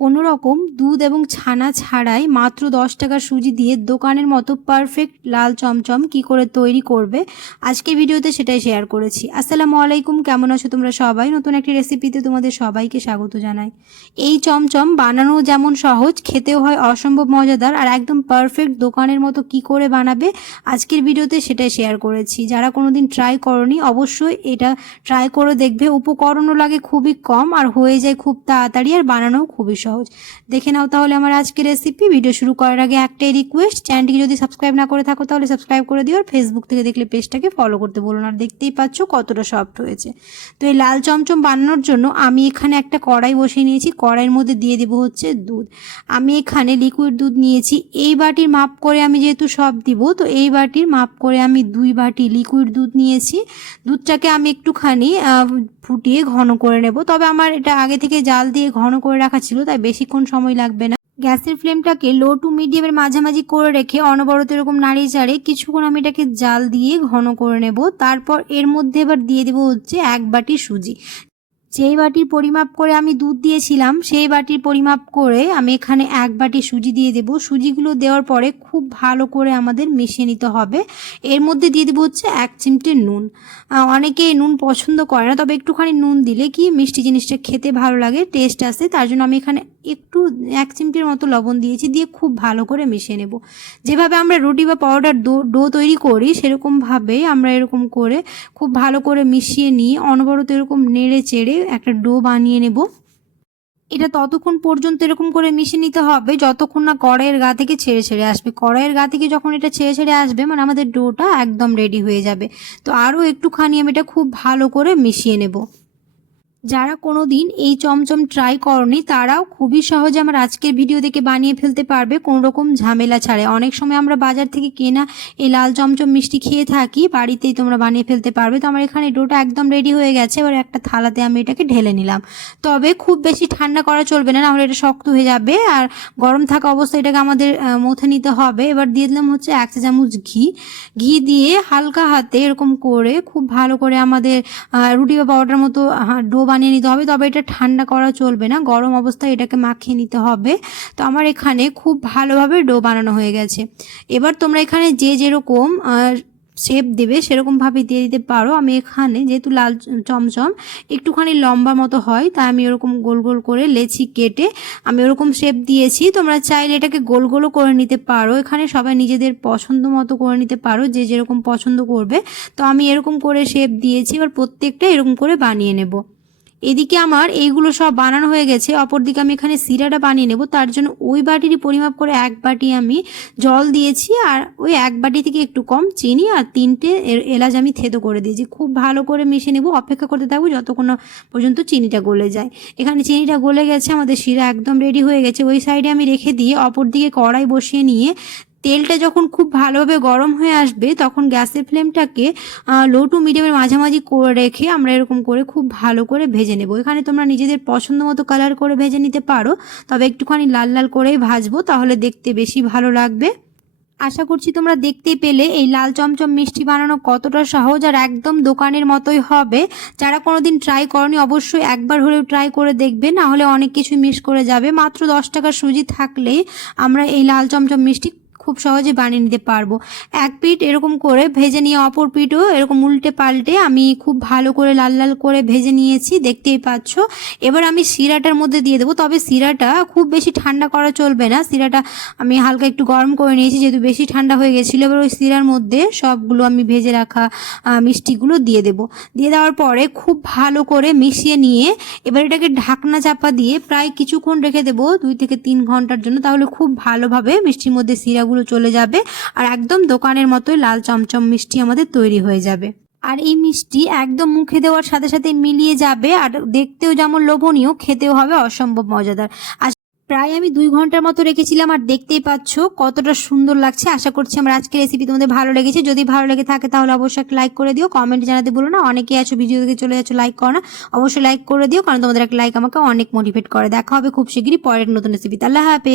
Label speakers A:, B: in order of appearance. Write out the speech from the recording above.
A: কোনো রকম দুধ এবং ছানা ছাড়াই মাত্র দশ টাকার সুজি দিয়ে দোকানের মতো পারফেক্ট লাল চমচম কি করে তৈরি করবে, আজকের ভিডিওতে সেটাই শেয়ার করেছি। আসসালামু আলাইকুম, কেমন আছো তোমরা সবাই? নতুন একটি রেসিপিতে তোমাদের সবাইকে স্বাগত জানাই। এই চমচম বানানো যেমন সহজ, খেতেও হয় অসম্ভব মজাদার আর একদম পারফেক্ট দোকানের মতো কি করে বানাবে, আজকের ভিডিওতে সেটাই শেয়ার করেছি। যারা কোনোদিন ট্রাই করনি, অবশ্যই এটা ট্রাই করে দেখবে। উপকরণও লাগে খুবই কম আর হয়ে যায় খুব তাড়াতাড়ি আর বানানোও খুবই সহজ। দেখে নাও তাহলে আমার আজকের রেসিপি ভিডিও শুরু করার আগে একটাই রিকোয়েস্ট চ্যানেলটিকে যদি সাবস্ক্রাইব না করে থাকো তাহলে সাবস্ক্রাইব করে দিও, আর ফেসবুক থেকে দেখলে পেজটাকে ফলো করতে বলুন আর দেখতেই পাচ্ছ কতটা সফট হয়েছে। তো এই লাল চমচম বানানোর জন্য আমি এখানে একটা কড়াই বসিয়ে নিয়েছি। কড়াইয়ের মধ্যে দিয়ে দেবো হচ্ছে দুধ। আমি এখানে লিকুইড দুধ নিয়েছি। এই বাটির মাপ করে আমি যেহেতু সব দিব, তো এই বাটির মাপ করে আমি দুই বাটি লিকুইড দুধ নিয়েছি। দুধটাকে আমি একটুখানি ফুটিয়ে ঘন করে নেব। তবে আমার এটা আগে থেকে জাল দিয়ে ঘন করে রাখা ছিল, তাই বেশিক্ষণ সময় লাগবে না। গ্যাসের ফ্লেমটাকে লো টু মিডিয়ামের মাঝামাঝি করে রেখে অনবরত এরকম নাড়িয়ে চাড়ে কিছুক্ষণ আমি এটাকে জাল দিয়ে ঘন করে নেব। তারপর এর মধ্যে এবার দিয়ে দেবো হচ্ছে এক বাটি সুজি। যেই বাটির পরিমাপ করে আমি দুধ দিয়েছিলাম, সেই বাটির পরিমাপ করে আমি এখানে এক বাটি সুজি দিয়ে দেবো। সুজিগুলো দেওয়ার পরে খুব ভালো করে আমাদের মিশিয়ে নিতে হবে। এর মধ্যে দিয়ে দেবো হচ্ছে এক চিমটে নুন। অনেকে নুন পছন্দ করে না, তবে একটুখানি নুন দিলে কি মিষ্টি জিনিসটা খেতে ভালো লাগে টেস্ট আসে। তার জন্য আমি এখানে একটু, এক চিমটির মতো লবণ দিয়েছি, দিয়ে খুব ভালো করে মিশিয়ে নেব। যেভাবে আমরা রুটি বা পাউডার ডো ডো তৈরি করি, সেরকমভাবেই আমরা এরকম করে খুব ভালো করে মিশিয়ে নিয়ে অনবরত এরকম নেড়ে চেড়ে একটা ডো বানিয়ে নেব। এটা ততক্ষণ পর্যন্ত এরকম করে মিশিয়ে নিতে হবে, যতক্ষণ না কড়াইয়ের গা থেকে ছেড়ে ছেড়ে আসবে। কড়াইয়ের গা থেকে যখন এটা ছেড়ে ছেড়ে আসবে মানে আমাদের ডোটা একদম রেডি হয়ে যাবে। তো আরও একটুখানি আমি এটা খুব ভালো করে মিশিয়ে নেব। যারা কোনো দিন এই চমচম ট্রাই করনি, তারাও খুবই সহজে আমার আজকের ভিডিও দেখে বানিয়ে ফেলতে পারবে কোনো রকম ঝামেলা ছাড়ে অনেক সময় আমরা বাজার থেকে কেনা এই লাল চমচম মিষ্টি খেয়ে থাকি, বাড়িতেই তোমরা বানিয়ে ফেলতে পারবে। তো আমার এখানে ডোটা একদম রেডি হয়ে গেছে, এবার একটা থালাতে আমি এটাকে ঢেলে নিলাম। তবে খুব বেশি ঠান্ডা করা চলবে না, নাহলে এটা শক্ত হয়ে যাবে, আর গরম থাকা অবস্থায় এটাকে আমাদের মথে নিতে হবে। এবার দিয়ে দিলাম হচ্ছে এক চা চামচ ঘি। ঘি দিয়ে হালকা হাতে এরকম করে খুব ভালো করে আমাদের রুটি বা পাউডার মতো ডো বানিয়ে নিতে হবে। তবে এটা ঠান্ডা করা চলবে না। গরম অবস্থায় এটাকে মাখিয়ে নিতে হবে। তো আমার এখানে খুব ভালোভাবে ডো বানানো হয়ে গেছে। এবার তোমরা এখানে যে যেরকম শেপ দেবে সেরকমভাবে দিয়ে দিতে পারো। আমি এখানে যেহেতু লাল চমচম, একটুখানি লম্বা মতো হয়, তাই আমি ওরকম গোল গোল করে লেচি কেটে আমি ওরকম শেপ দিয়েছি। তোমরা চাইলে এটাকে গোল গোলও করে নিতে পারো। এখানে সবাই নিজেদের পছন্দ মতো করে নিতে পারো, যে যেরকম পছন্দ করবে। তো আমি এরকম করে শেপ দিয়েছি। এবার প্রত্যেকটা এরকম করে বানিয়ে নেব। এদিকে আমার এইগুলো সব বানানো হয়ে গেছে, অপরদিকে আমি এখানে সিরাটা বানিয়ে নেব, তার জন্য ওই বাটিরই পরিমাপ করে এক বাটি আমি জল দিয়েছি, আর ওই এক বাটি থেকে একটু কম চিনি আর তিনটে এলাচ আমি থেতো করে দিয়েছি। খুব ভালো করে মিশিয়ে নেব, অপেক্ষা করতে থাকব যতক্ষণ পর্যন্ত চিনিটা গলে যায়। এখানে চিনিটা গলে গেছে, আমাদের শিরা একদম রেডি হয়ে গেছে। ওই সাইডে আমি রেখে দিয়ে অপর দিকে কড়াই বসিয়ে নিয়ে তেলটা যখন খুব ভালোভাবে গরম হয়ে আসবে, তখন গ্যাসের ফ্লেমটাকে লো টু মিডিয়ামের মাঝামাঝি করে রেখে আমরা এরকম করে খুব ভালো করে ভেজে নেব। এখানে তোমরা নিজেদের পছন্দ মতো কালার করে ভেজে নিতে পারো, তবে একটুখানি লাল লাল করেই ভাজবো, তাহলে দেখতে বেশি ভালো লাগবে। আশা করছি তোমরা দেখতে পেলে এই লাল চমচম মিষ্টি বানানো কতটা সহজ আর একদম দোকানের মতোই হবে। যারা কোনোদিন ট্রাই করনি, অবশ্যই একবার হলেও ট্রাই করে দেখবে, না হলে অনেক কিছু মিস করে যাবে। মাত্র দশ টাকার সুজি থাকলে আমরা এই লাল চমচম মিষ্টি খুব সহজে বানিয়ে নিতে পারব। এক পিঠ এরকম করে ভেজে নিয়ে অপর পিঠও এরকম উল্টে পাল্টে আমি খুব ভালো করে লাল লাল করে ভেজে নিয়েছি, দেখতেই পাচ্ছ। এবার আমি শিরাটার মধ্যে দিয়ে দেবো, তবে শিরাটা খুব বেশি ঠান্ডা করা চলবে না। শিরাটা আমি হালকা একটু গরম করে নিয়েছি, যেহেতু বেশি ঠান্ডা হয়ে গেছিল, এবার ওই শিরার মধ্যে সবগুলো আমি ভেজে রাখা মিষ্টিগুলো দিয়ে দেবো। দিয়ে দেওয়ার পরে খুব ভালো করে মিশিয়ে নিয়ে এবার এটাকে ঢাকনা চাপা দিয়ে প্রায় কিছুক্ষণ রেখে দেবো, দুই থেকে তিন ঘণ্টার জন্য, তাহলে খুব ভালোভাবে মিষ্টির মধ্যে শিরাগুলো চলে যাবে আর একদম দোকানের মতোই লাল চমচম মিষ্টি আমাদের তৈরি হয়ে যাবে। আর এই মিষ্টি একদম মুখে দেওয়ার সাথে সাথে মিলিয়ে যাবে আর দেখতেও যেমন লোভনীয়, খেতেও হবে অসম্ভব মজাদার। আর প্রায় আমি দুই ঘণ্টার মতো রেখেছিলাম আর দেখতেই পাচ্ছ কতটা সুন্দর লাগছে। আশা করছি আমার আজকের রেসিপি তোমাদের ভালো লেগেছে। যদি ভালো লেগে থাকে তাহলে অবশ্যই একটা লাইক করে দিও কমেন্ট জানাতে বলো না। অনেকে আছো ভিডিও দেখে চলে যাচ্ছ লাইক করো না। অবশ্যই লাইক করে দিও, কারণ তোমাদের একটা লাইক আমাকে অনেক মোটিভেট করে। দেখা হবে খুব শীঘ্রই পরের নতুন রেসিপি আল্লাহ হাফেজ।